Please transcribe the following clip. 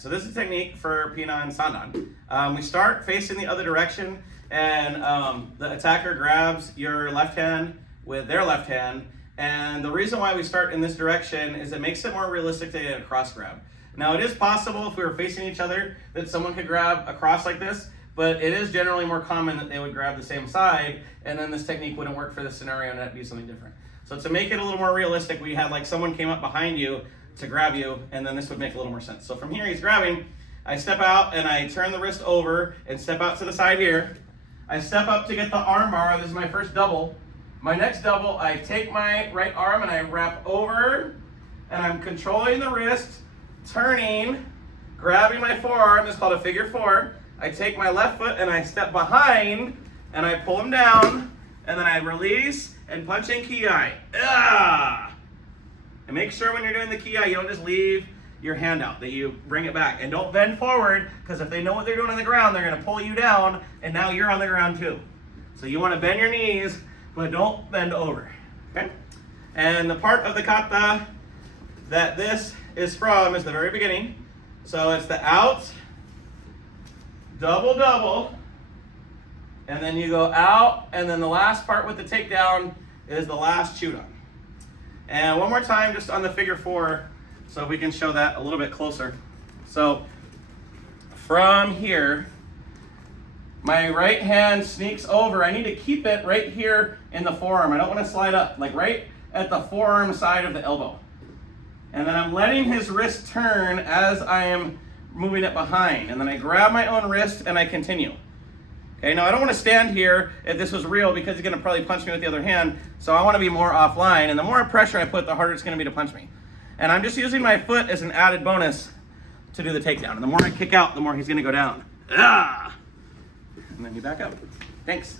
so this is a technique for Pinan Sandan. We start facing the other direction, and the attacker grabs your left hand with their left hand. And the reason why we start in this direction is it makes it more realistic to get a cross grab. Now, it is possible if we were facing each other that someone could grab across like this, but it is generally more common that they would grab the same side, and then this technique wouldn't work for this scenario and it'd be something different. So to make it a little more realistic, we had like someone came up behind you to grab you, and then this would make a little more sense. So from here, he's grabbing, I step out and I turn the wrist over and step out to the side here. I step up to get the arm bar. This is my first double. My next double, I take my right arm and I wrap over, and I'm controlling the wrist, turning, grabbing my forearm. This is called a figure four. I take my left foot and I step behind and I pull him down, and then I release and punch in ki-ai. And make sure when you're doing the ki-ai, you don't just leave your hand out, that you bring it back. And don't bend forward, because if they know what they're doing on the ground, they're gonna pull you down, and now you're on the ground too. So you wanna bend your knees, but don't bend over, okay? And the part of the kata that this is from is the very beginning. So it's the out, double, double, and then you go out, and then the last part with the takedown is the last shoot on. And one more time, just on the figure four, so we can show that a little bit closer. So from here, my right hand sneaks over. I need to keep it right here in the forearm. I don't want to slide up, like right at the forearm side of the elbow. And then I'm letting his wrist turn as I am moving it behind. And then I grab my own wrist and I continue. Okay, now I don't want to stand here if this was real, because he's going to probably punch me with the other hand. So I want to be more offline. And the more pressure I put, the harder it's going to be to punch me. And I'm just using my foot as an added bonus to do the takedown. And the more I kick out, the more he's going to go down. And then you back up. Thanks.